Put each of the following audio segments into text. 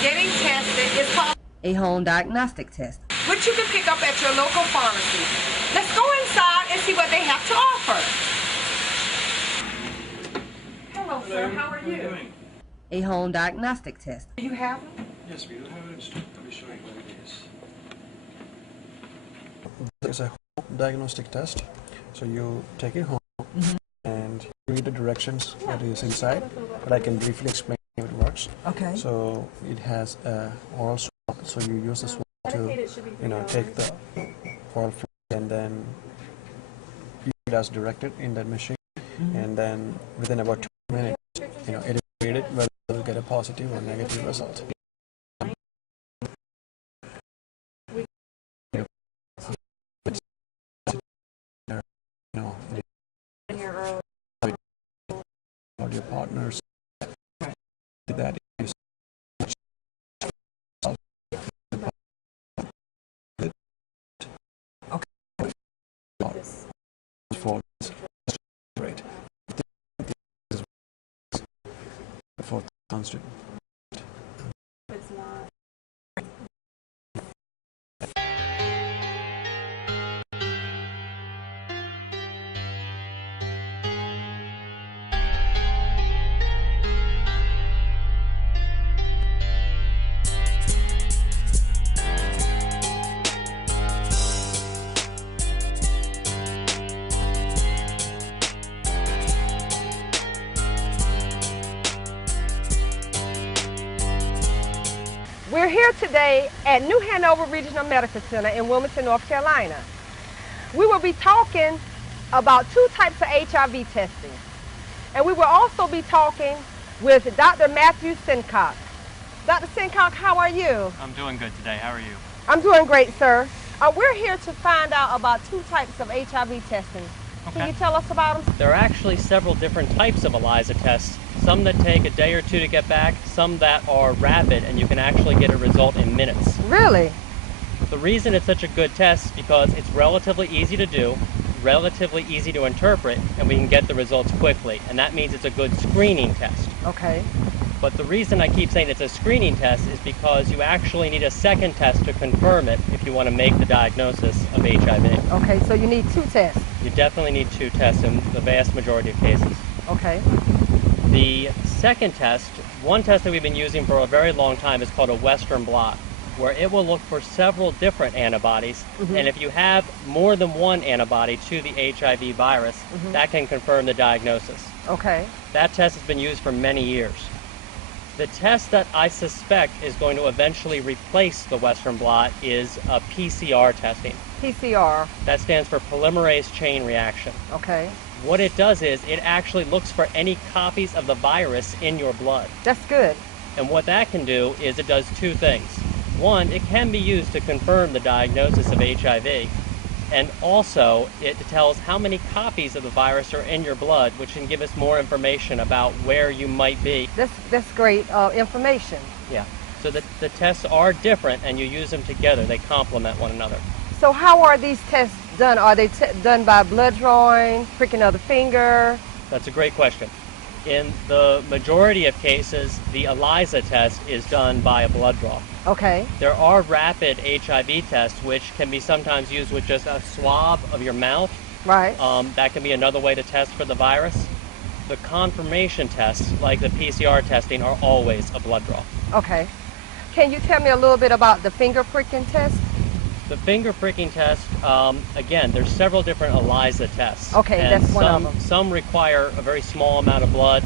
getting tested is called a home diagnostic test, which you can pick up at your local pharmacy. Let's go inside and see what they have to offer. Hello, sir. How are you? a home diagnostic test, Do you have them? Yes, we do have it in stock. Let me show you what it is. It's a home diagnostic test. So you take it home and you read the directions that is inside, but I can briefly explain how it works. Okay. So it has a oral swab, so you use the swab to, take the oral fluid and then you do it as directed in that machine, and then within about 2 minutes, it is graded whether it will get a positive or negative result. Your partners that is for great for constant. We're here today at New Hanover Regional Medical Center in Wilmington, North Carolina. We will be talking about 2 types of HIV testing. And we will also be talking with Dr. Matthew Sincock. Dr. Sincock, how are you? I'm doing good today. How are you? I'm doing great, sir. We're here to find out about 2 types of HIV testing. Okay. Can you tell us about them? There are actually several different types of ELISA tests. Some that take a day or 2 to get back, some that are rapid and you can actually get a result in minutes. Really? The reason it's such a good test is because it's relatively easy to do, relatively easy to interpret, and we can get the results quickly. And that means it's a good screening test. Okay. But the reason I keep saying it's a screening test is because you actually need a second test to confirm it if you want to make the diagnosis of HIV. Okay, so you need 2 tests. You definitely need 2 tests in the vast majority of cases. Okay. The second test, one test that we've been using for a very long time, is called a Western blot, where it will look for several different antibodies, and if you have more than one antibody to the HIV virus, that can confirm the diagnosis. Okay. That test has been used for many years. The test that I suspect is going to eventually replace the Western blot is a PCR testing. PCR. That stands for polymerase chain reaction. Okay. What it does is it actually looks for any copies of the virus in your blood. That's good. And what that can do is it does 2 things. One, it can be used to confirm the diagnosis of HIV, and also it tells how many copies of the virus are in your blood, which can give us more information about where you might be. That's great information. Yeah. So the tests are different and you use them together. They complement one another. So how are these tests done? Are they done by blood drawing, pricking of the finger? That's a great question. In the majority of cases, the ELISA test is done by a blood draw. Okay. There are rapid HIV tests which can be sometimes used with just a swab of your mouth. Right. That can be another way to test for the virus. The confirmation tests, like the PCR testing, are always a blood draw. Okay. Can you tell me a little bit about the finger pricking test? The finger pricking test, again, there's several different ELISA tests. Okay, and that's one of them. Some require a very small amount of blood.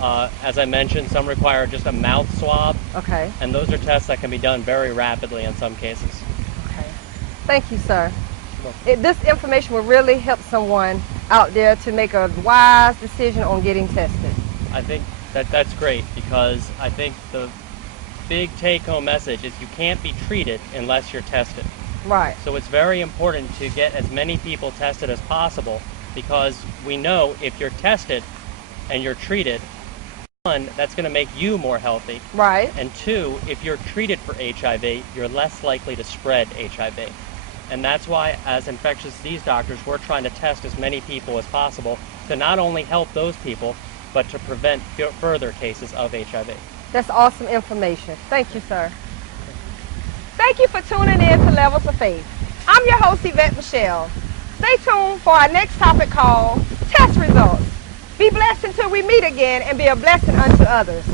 As I mentioned, some require just a mouth swab. Okay. And those are tests that can be done very rapidly in some cases. Okay. Thank you, sir. This information will really help someone out there to make a wise decision on getting tested. I think that's great, because I think the big take-home message is you can't be treated unless you're tested. Right. So it's very important to get as many people tested as possible, because we know if you're tested and you're treated, 1, that's going to make you more healthy. Right. And 2, if you're treated for HIV, you're less likely to spread HIV. And that's why, as infectious disease doctors, we're trying to test as many people as possible to not only help those people, but to prevent further cases of HIV. That's awesome information. Thank you, sir. Thank you for tuning in to Levels of Faith. I'm your host, Yvette Michelle. Stay tuned for our next topic called Test Results. Be blessed until we meet again and be a blessing unto others.